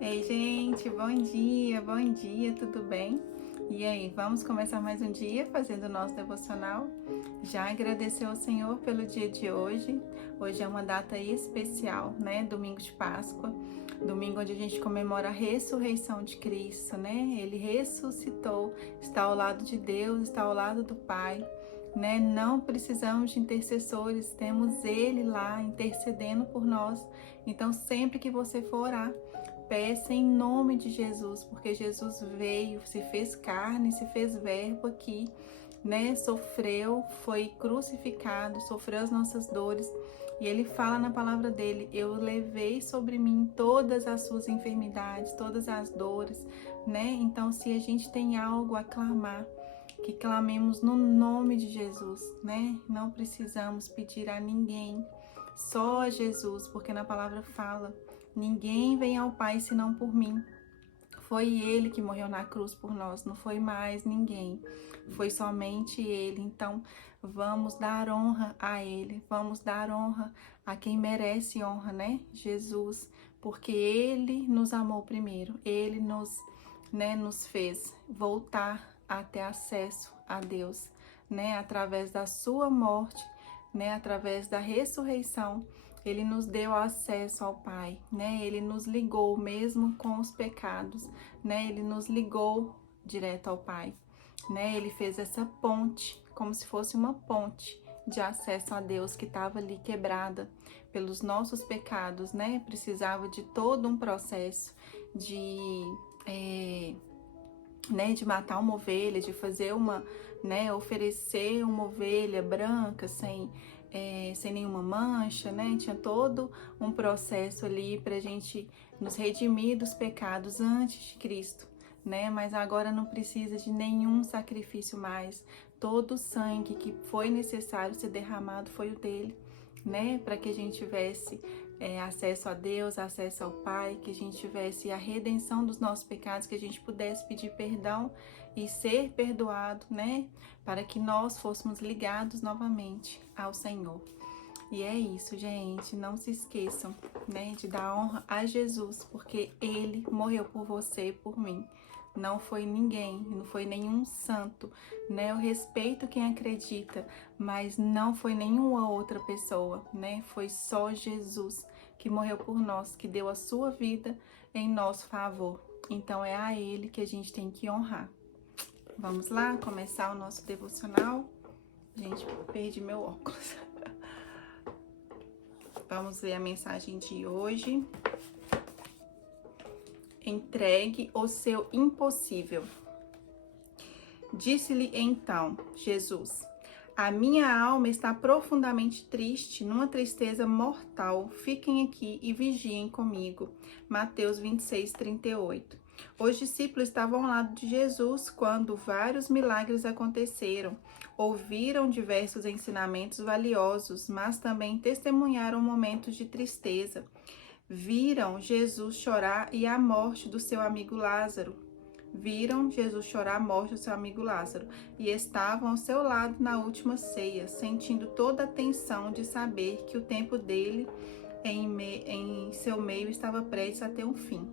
Ei, gente, bom dia, tudo bem? E aí, vamos começar mais um dia fazendo o nosso devocional? Já agradeceu ao Senhor pelo dia de hoje? Hoje é uma data especial, né? Domingo de Páscoa, domingo onde a gente comemora a ressurreição de Cristo, né? Ele ressuscitou, está ao lado de Deus, está ao lado do Pai. Né? Não precisamos de intercessores, temos Ele lá intercedendo por nós. Então, sempre que você for orar, peça em nome de Jesus, porque Jesus veio, se fez carne, se fez verbo aqui, né? Sofreu, foi crucificado, sofreu as nossas dores. E ele fala na palavra dele: eu levei sobre mim todas as suas enfermidades, todas as dores, né? Então, se a gente tem algo a clamar, que clamemos no nome de Jesus, né? Não precisamos pedir a ninguém, só a Jesus, porque na palavra fala: ninguém vem ao Pai senão por mim. Foi Ele que morreu na cruz por nós, não foi mais ninguém, foi somente Ele. Então, vamos dar honra a Ele, vamos dar honra a quem merece honra, né? Jesus, porque Ele nos amou primeiro, Ele nos fez voltar a ter acesso a Deus, né? Através da sua morte, né? Através da ressurreição. Ele nos deu acesso ao Pai, né? Ele nos ligou mesmo com os pecados, né? Ele nos ligou direto ao Pai, né? Ele fez essa ponte, como se fosse uma ponte de acesso a Deus que estava ali quebrada pelos nossos pecados, né? Precisava de todo um processo de de matar uma ovelha, de fazer oferecer uma ovelha branca sem nenhuma mancha, né? Tinha todo um processo ali para a gente nos redimir dos pecados antes de Cristo, né? Mas agora não precisa de nenhum sacrifício mais. Todo o sangue que foi necessário ser derramado foi o dele, né? Para que a gente tivesse acesso a Deus, acesso ao Pai, que a gente tivesse a redenção dos nossos pecados, que a gente pudesse pedir perdão e ser perdoado, né? Para que nós fôssemos ligados novamente ao Senhor. E é isso, gente. Não se esqueçam, né, de dar honra a Jesus, porque Ele morreu por você e por mim. Não foi ninguém, não foi nenhum santo, né? Eu respeito quem acredita, mas não foi nenhuma outra pessoa, né? Foi só Jesus que morreu por nós, que deu a sua vida em nosso favor. Então é a Ele que a gente tem que honrar. Vamos lá começar o nosso devocional? Gente, perdi meu óculos. Vamos ler a mensagem de hoje. Entregue o seu impossível. Disse-lhe então Jesus: a minha alma está profundamente triste, numa tristeza mortal. Fiquem aqui e vigiem comigo. Mateus 26:38. Os discípulos estavam ao lado de Jesus quando vários milagres aconteceram. Ouviram diversos ensinamentos valiosos, mas também testemunharam momentos de tristeza. Viram Jesus chorar e a morte do seu amigo Lázaro. E estavam ao seu lado na última ceia, sentindo toda a tensão de saber que o tempo dele em seu meio estava prestes a ter um fim.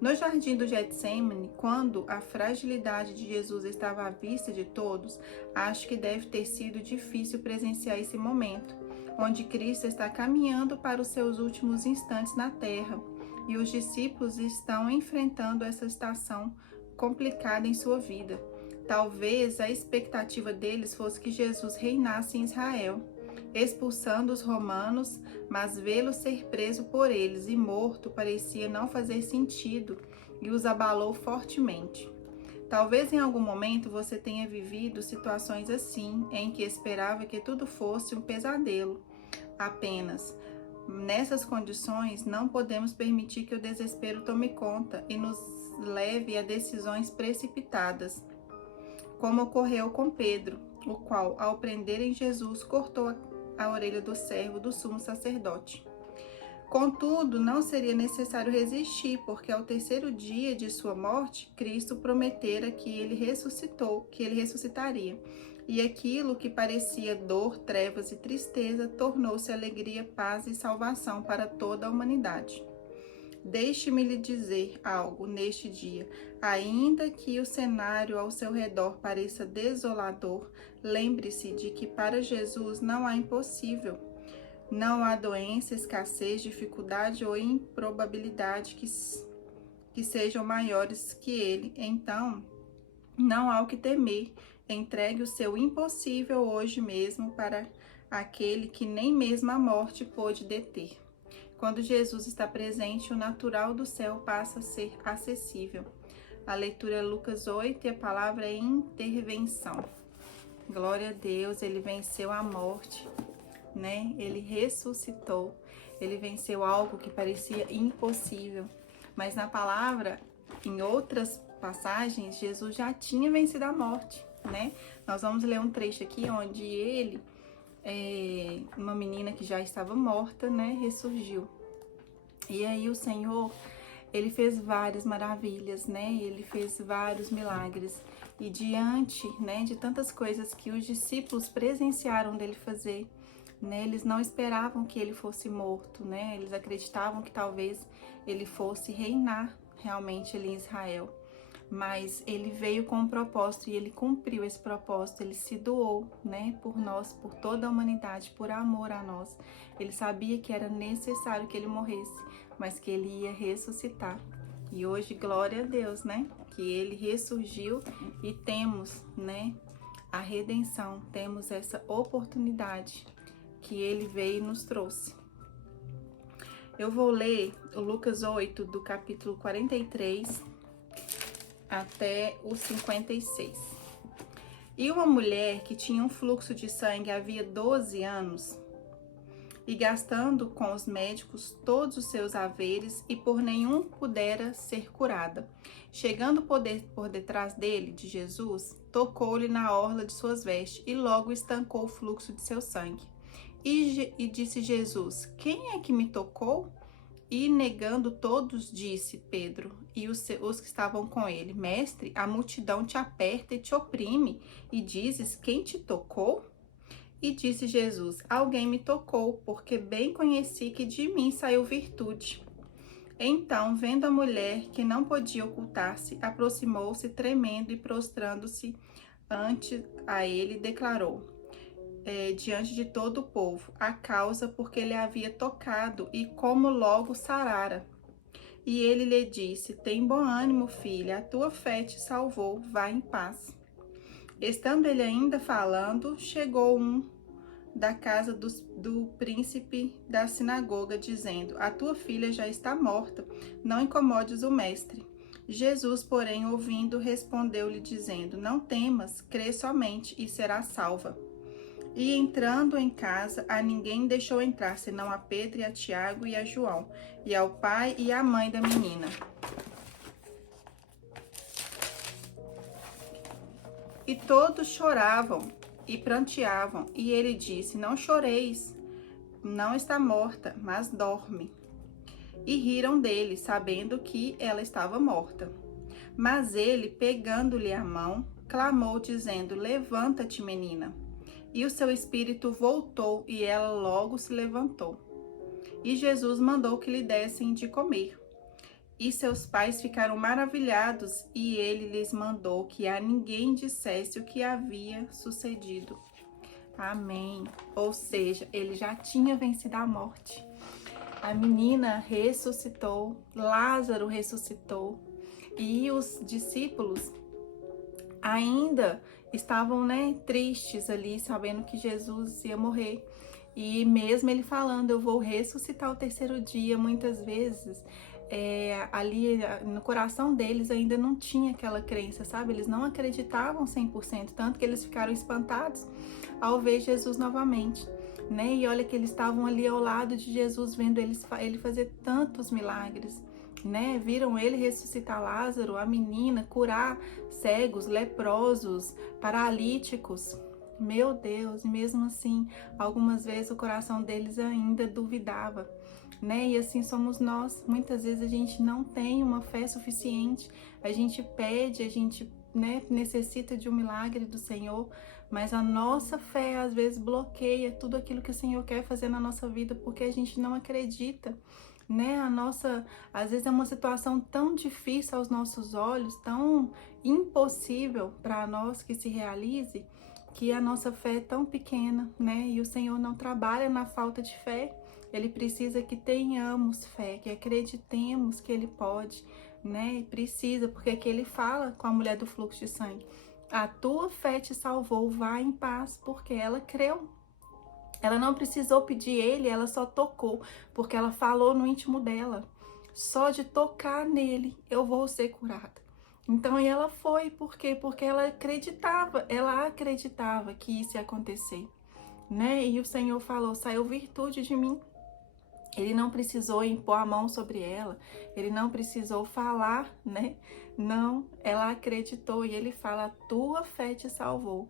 No jardim do Getsêmani, quando a fragilidade de Jesus estava à vista de todos, acho que deve ter sido difícil presenciar esse momento, onde Cristo está caminhando para os seus últimos instantes na terra, e os discípulos estão enfrentando essa estação complicada em sua vida. Talvez a expectativa deles fosse que Jesus reinasse em Israel, expulsando os romanos, mas vê-lo ser preso por eles e morto parecia não fazer sentido e os abalou fortemente. Talvez em algum momento você tenha vivido situações assim, em que esperava que tudo fosse um pesadelo apenas. Nessas condições, não podemos permitir que o desespero tome conta e nos leve a decisões precipitadas, como ocorreu com Pedro, o qual, ao prenderem Jesus, cortou a orelha do servo do sumo sacerdote. Contudo, não seria necessário resistir, porque ao terceiro dia de sua morte, Cristo prometera que ele ressuscitaria. E aquilo que parecia dor, trevas e tristeza tornou-se alegria, paz e salvação para toda a humanidade. Deixe-me lhe dizer algo neste dia. Ainda que o cenário ao seu redor pareça desolador, lembre-se de que para Jesus não há impossível. Não há doença, escassez, dificuldade ou improbabilidade que sejam maiores que ele. Então, não há o que temer. Entregue o seu impossível hoje mesmo para aquele que nem mesmo a morte pôde deter. Quando Jesus está presente, o natural do céu passa a ser acessível. A leitura é Lucas 8 e a palavra é intervenção. Glória a Deus, ele venceu a morte, né? Ele ressuscitou, ele venceu algo que parecia impossível. Mas na palavra, em outras passagens, Jesus já tinha vencido a morte, né? Nós vamos ler um trecho aqui onde ele, uma menina que já estava morta, né, ressurgiu. E aí o Senhor, ele fez várias maravilhas, né? Ele fez vários milagres. E diante, né, de tantas coisas que os discípulos presenciaram dele fazer, né, eles não esperavam que ele fosse morto, né? Eles acreditavam que talvez ele fosse reinar realmente ali em Israel. Mas ele veio com um propósito e ele cumpriu esse propósito, ele se doou, né, por nós, por toda a humanidade, por amor a nós. Ele sabia que era necessário que ele morresse, mas que ele ia ressuscitar. E hoje, glória a Deus, né, que ele ressurgiu e temos, né, a redenção, temos essa oportunidade que ele veio e nos trouxe. Eu vou ler o Lucas 8, do capítulo 43 até o 56. E uma mulher que tinha um fluxo de sangue havia 12 anos, e gastando com os médicos todos os seus haveres, e por nenhum pudera ser curada. Chegando por detrás dele, de Jesus, tocou-lhe na orla de suas vestes, e logo estancou o fluxo de seu sangue. E disse Jesus: quem é que me tocou? E negando todos, disse Pedro e os que estavam com ele: Mestre, a multidão te aperta e te oprime, e dizes: quem te tocou? E disse Jesus: alguém me tocou, porque bem conheci que de mim saiu virtude. Então, vendo a mulher que não podia ocultar-se, aproximou-se tremendo e prostrando-se ante a ele, declarou diante de todo o povo a causa porque ele havia tocado e como logo sarara. E ele lhe disse: tem bom ânimo, filha, a tua fé te salvou, vá em paz. Estando ele ainda falando, chegou um da casa do príncipe da sinagoga, dizendo: a tua filha já está morta, não incomodes o mestre. Jesus, porém, ouvindo, respondeu-lhe, dizendo: não temas, crê somente e será salva. E entrando em casa, a ninguém deixou entrar, senão a Pedro e a Tiago e a João, e ao pai e à mãe da menina. E todos choravam e pranteavam, e ele disse: não choreis, não está morta, mas dorme. E riram dele, sabendo que ela estava morta. Mas ele, pegando-lhe a mão, clamou, dizendo: levanta-te, menina. E o seu espírito voltou, e ela logo se levantou. E Jesus mandou que lhe dessem de comer. E seus pais ficaram maravilhados, e ele lhes mandou que a ninguém dissesse o que havia sucedido. Amém. Ou seja, ele já tinha vencido a morte. A menina ressuscitou, Lázaro ressuscitou, e os discípulos ainda estavam, né, tristes ali, sabendo que Jesus ia morrer. E mesmo ele falando: eu vou ressuscitar o terceiro dia, muitas vezes, ali no coração deles ainda não tinha aquela crença, sabe? Eles não acreditavam 100%, tanto que eles ficaram espantados ao ver Jesus novamente, né? E olha que eles estavam ali ao lado de Jesus, vendo ele fazer tantos milagres, né? Viram ele ressuscitar Lázaro, a menina, curar cegos, leprosos, paralíticos. Meu Deus, e mesmo assim, algumas vezes o coração deles ainda duvidava, né? E assim somos nós. Muitas vezes a gente não tem uma fé suficiente, a gente pede, a gente, né, necessita de um milagre do Senhor, mas a nossa fé às vezes bloqueia tudo aquilo que o Senhor quer fazer na nossa vida, porque a gente não acredita, né? Às vezes é uma situação tão difícil aos nossos olhos, tão impossível para nós que se realize, que a nossa fé é tão pequena, né? E o Senhor não trabalha na falta de fé. Ele precisa que tenhamos fé, que acreditemos que Ele pode, né? E precisa, porque aqui Ele fala com a mulher do fluxo de sangue: a tua fé te salvou, vá em paz, porque ela creu. Ela não precisou pedir Ele, ela só tocou, porque ela falou no íntimo dela: só de tocar nele eu vou ser curada. Então, e ela foi, por quê? Porque ela acreditava que isso ia acontecer, né? E o Senhor falou: saiu virtude de mim. Ele não precisou impor a mão sobre ela, ele não precisou falar, né? Não, ela acreditou e ele fala: a tua fé te salvou,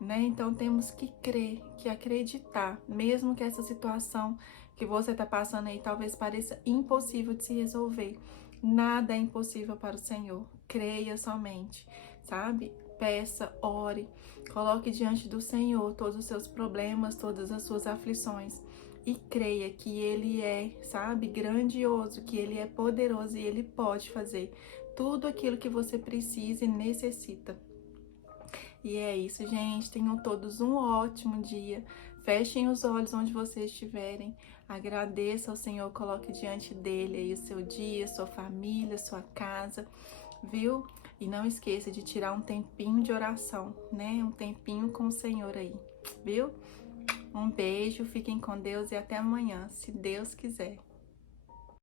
né? Então temos que crer, que acreditar, mesmo que essa situação que você está passando aí talvez pareça impossível de se resolver. Nada é impossível para o Senhor. Creia somente, sabe? Peça, ore, coloque diante do Senhor todos os seus problemas, todas as suas aflições. E creia que Ele é, sabe, grandioso, que Ele é poderoso e Ele pode fazer tudo aquilo que você precisa e necessita. E é isso, gente. Tenham todos um ótimo dia. Fechem os olhos onde vocês estiverem. Agradeça ao Senhor, coloque diante dele aí o seu dia, sua família, sua casa, viu? E não esqueça de tirar um tempinho de oração, né? Um tempinho com o Senhor aí, viu? Um beijo, fiquem com Deus e até amanhã, se Deus quiser.